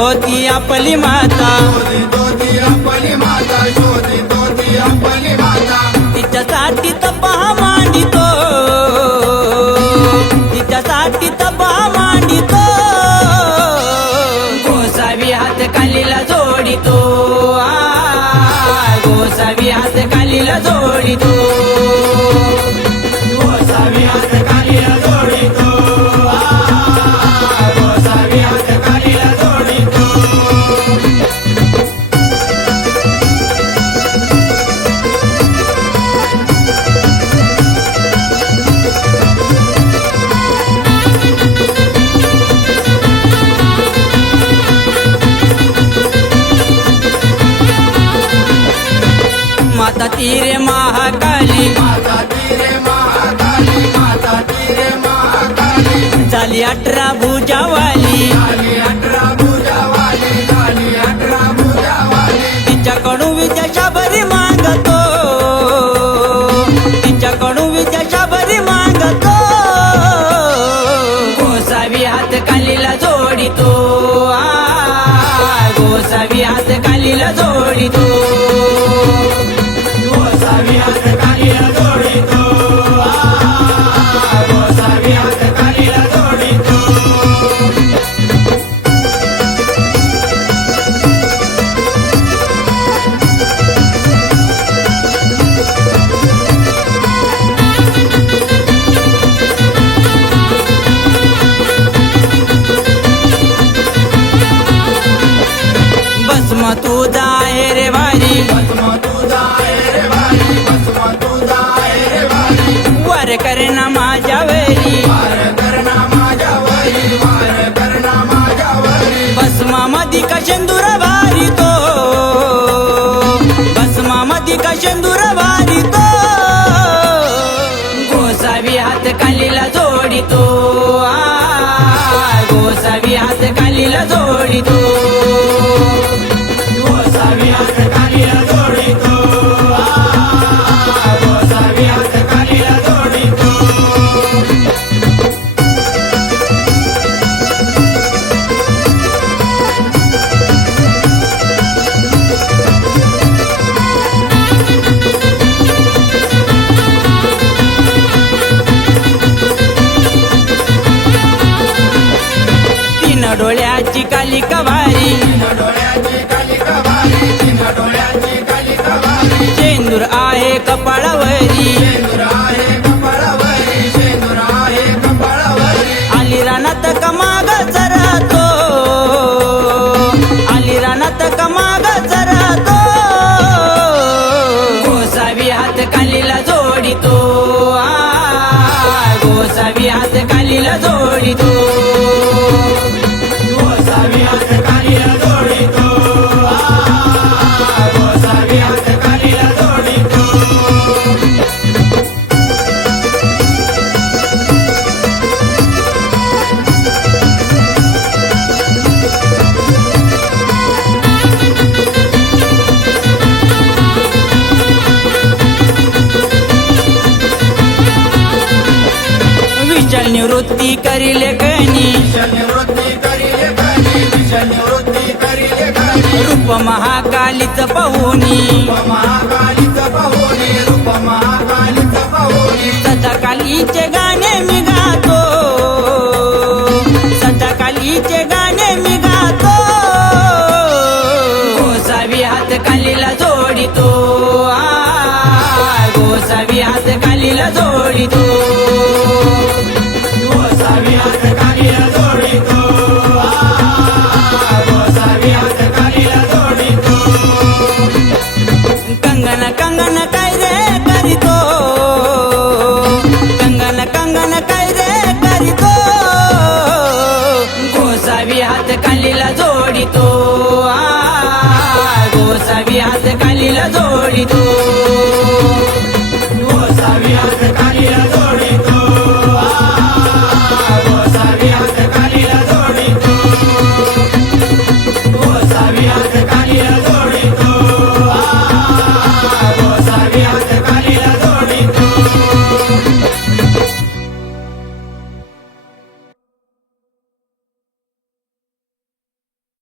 शोधितो ती आपली माता, तिच्यासाठी तपा मांडितो, तिच्यासाठी तपा मांडितो. गोसावी हात कालीला जोडितो, गोसावी हात कालीला जोडितो, गोसावी हात कालीला जोडितो, गोसावी हात कालीला जोडितो. माता तीरे महाकाली, झाली 18 भुजावाली, तिच्याकडून विद्या शाबरी मागतो, तिच्याकडून विद्या शाबरी मागतो. गोसावी हात कालीला जोडितो, गोसावी हात कालीला जोडितो, गोसावी हात कालीला जोडितो, गोसावी हात कालीला जोडितो. भस्म तुझा आहे रे वारी, वार करना माझ्यावरी, भस्मामधी का शेंदूर भारितो, भस्मामधी का शेंदूर भारितो. गोसावी हात कालीला जोडितो, गोसावी हात कालीला जोडितो, गोसावी हात कालीला जोडितो, गोसावी हात कालीला जोडितो. तीन डोळ्याची काली कवारी, शेंदूर आहे कपाळावरी, आली रानात कमाग चरतो, आली रानात कमाग चरतो. गोसावी हात कालीला जोडितो, गोसावी हात कालीला जोडितो, गोसावी हात कालीला जोडितो, गोसावी हात कालीला जोडितो. विशाल निवृत्ती करिले गणी, रूप महाकालीच पाहुनी, सदा कालीचे गाणे मी गातो, सदा कालीचे गाणे मी गातो. गोसावी हात कालीला जोडितो, गोसावी हात कालीला जोडितो, गोसावी हात कालीला जोडितो, गोसावी हात कालीला जोडितो. कंगन कंगन काय रे करीतो, कंगन कंगन काय रे करीतो. गोसावी हात कालीला जोडितो, गोसावी हात कालीला जोडितो.